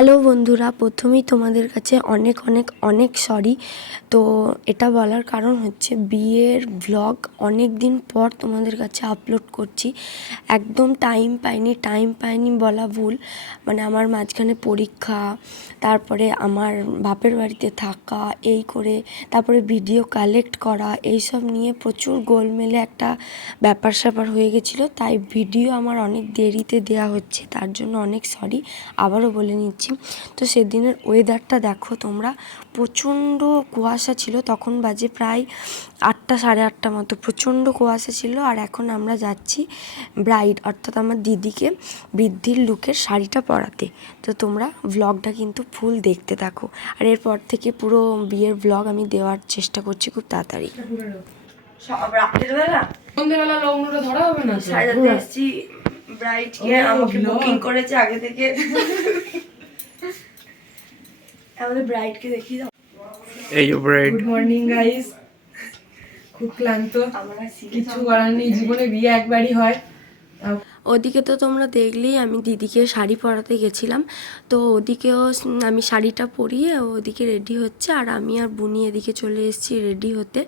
Hello বন্ধুরা, প্রথমেই তোমাদের কাছে অনেক অনেক অনেক সরি তো এটা বলার কারণ হচ্ছে বিয়ের ভ্লগ অনেক দিন পর তোমাদের কাছে আপলোড করছি। একদম টাইম পাইনি টাইম পাইনি বলা ভুল। মানে আমার মাঝখানে পরীক্ষা, তারপরে আমার বাপের বাড়িতে থাকা, এই করে, তারপরে ভিডিও কালেক্ট করা, এইসব নিয়ে প্রচুর গোলমেলে একটা ব্যাপার স্যাপার হয়ে গেছিল। তাই ভিডিও আমার অনেক দেরিতে দেওয়া হচ্ছে, তার জন্য অনেক সরি আবারও বলে নিচ্ছি তো সেদিনের ওয়েদারটা দেখো তোমরা প্রচণ্ড কুয়াশা ছিল। তখন বাজে প্রায় আটটা সাড়ে আটটা মতো। প্রচণ্ড কুয়াশা ছিল আর এখন আমরা যাচ্ছি ব্রাইড অর্থাৎ আমার দিদিকে বৃদ্ধির লুকের শাড়িটা পরাতে। তো তোমরা ব্লগটা কিন্তু ফুল দেখতে থাকো। আর এরপর থেকে পুরো বিয়ের ব্লগ আমি দেওয়ার চেষ্টা করছি খুব তাড়াতাড়ি। সব রাত্রের সন্ধ্যেবেলা লগ্নটা ধরা হবে না তো? সাজাতে এসেছি ব্রাইড কে আমাকে বুকিং করেছে আগে থেকে। আমাদের ব্রাইড কে দেখিয়ে দাও। এই যে ব্রেড গুড মর্নিং গাইস খুব ক্লান্ত। কিছু করার নেই জীবনে বিয়ে একবারই হয়। ওদিকে তো তোমরা দেখলেই আমি দিদিকে শাড়ি পরাতে গেছিলাম। তো ওদিকেও আমি শাড়িটা পরিয়ে ওদিকে রেডি হচ্ছে আর আমি আর বুনি এদিকে চলে এসেছি রেডি হতে।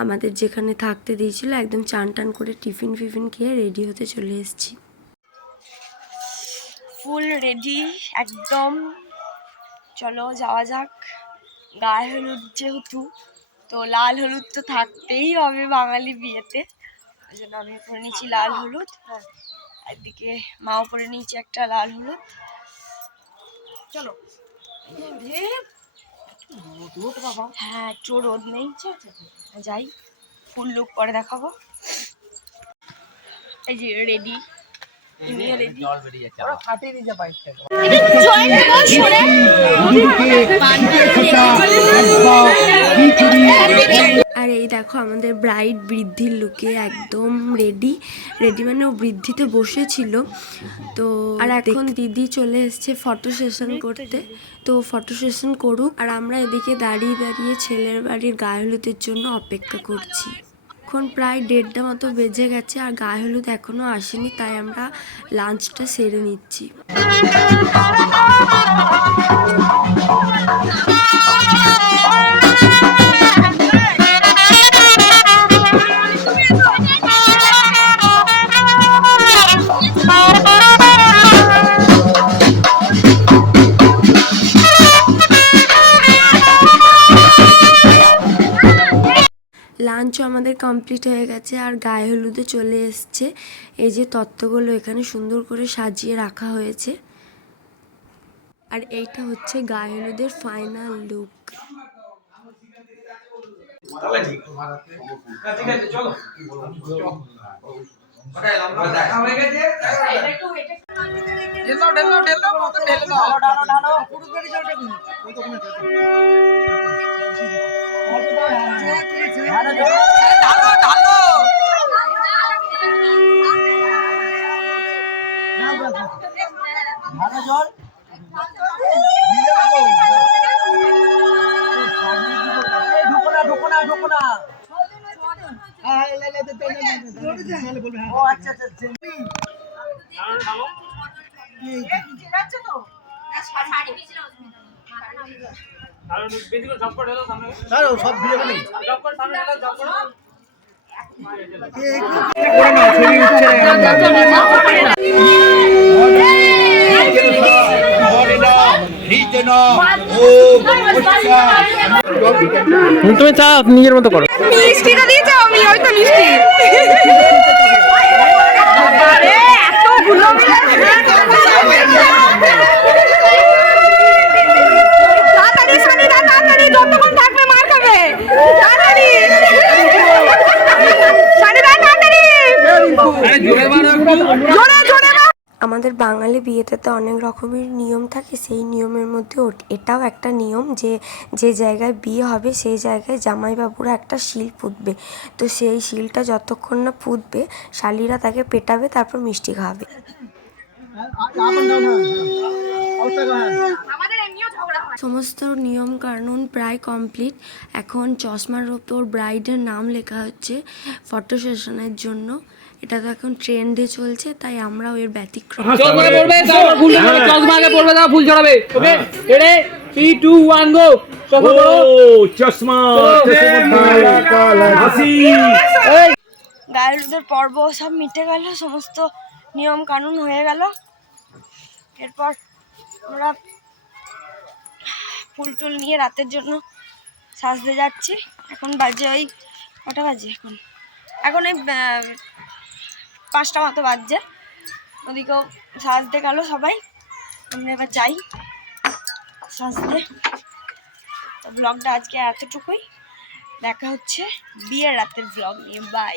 আমাদের যেখানে থাকতে দিয়েছিল একদম চান টান করে টিফিন ফিফিন খেয়ে রেডি হতে চলে এসেছি। ফুল রেডি একদম চলো যাওয়া যাক। গায়ে হলুদ যেহেতু, তো লাল হলুদ তো থাকতেই হবে বাঙালি বিয়েতে। ওই জন্য আমি পরে নিয়েছি লাল হলুদ একদিকে মাও পরে নিয়েছি একটা লাল হলুদ। চলো। হ্যাঁ একটু রোদ নেই। যাই, ফুল লুক পরে দেখাবো। এই যে রেডি আর এই দেখো আমাদের ব্রাইড বৃদ্ধির লুকে একদম রেডি রেডি মানে ও বৃদ্ধিতে বসেছিল। তো আর এখন দিদি চলে এসেছে ফটো সেশন করতে। তো ফটো সেশন করুক। আর আমরা এদিকে দাঁড়িয়ে দাঁড়িয়ে ছেলের বাড়ির গায়ে হলুদের জন্য অপেক্ষা করছি। এখন প্রায় দেড়টা মতো বেজে গেছে আর গায়ে হলুদ এখনও আসেনি, তাই আমরা লাঞ্চটা সেরে নিচ্ছি। লাঞ্চও আমাদের কমপ্লিট হয়ে গেছে আর গায়ে হলুদে চলে এসছে। এই যে তত্ত্বগুলো এখানে সুন্দর করে সাজিয়ে রাখা হয়েছে। আর এইটা হচ্ছে গায়ে হলুদের ফাইনাল লুক ঢালো। ঢালো। ভালো জল ও আচ্ছা আচ্ছা তুমি চা নিজের মতো করো। মিষ্টিটা দিয়েছে আমি ওই তো মিষ্টি। বাবারে, এতগুলো তাড়াতাড়ি সানিদা, তাড়াতাড়ি, যতক্ষণ থাকবে মার খাবে। তাড়াতাড়ি। সানিদা, তাড়াতাড়ি। জোরে, জোরে মার। আমাদের বাঙালি বিয়েতে তো অনেক রকমের নিয়ম থাকে, সেই নিয়মের মধ্যে এটাও একটা নিয়ম যে যে জায়গায় বিয়ে হবে সেই জায়গায় জামাইবাবুরা একটা শিল পুঁতবে। তো সেই শিলটা যতক্ষণ না পুঁতবে, শালিরা তাকে পেটাবে, তারপর মিষ্টি খাওয়াবে। সমস্ত নিয়ম কানুন প্রায় কমপ্লিট। এখন চশমার ওপর ব্রাইডের নাম লেখা হচ্ছে ফটো সেশনের জন্য। এটা তো এখন ট্রেন্ডে চলছে তাই আমরাও এর ব্যতিক্রম। চশমা পড়বে তারপর ফুল ছড়াবে চশমা আগে পড়বে তারপর ফুল ছড়াবে okay? Ready? Three two one go চশমা পড়ো চশমা গায়ের পর্ব সব মিটে গেল সমস্ত নিয়ম কানুন হয়ে গেল। এরপর আমরা ফুল টুল নিয়ে রাতের জন্য সাজতে যাচ্ছি। এখন বাজে ওই কটা বাজে এখন? এখন ওই আহ, পাঁচটা মতো বাজছে। ওদিকেও সাজতে গেল সবাই। আমরা এবার যাই সাজতে। ব্লগটা আজকে এতটুকুই। দেখা হচ্ছে বিয়ের রাতের ব্লগ নিয়ে। বাই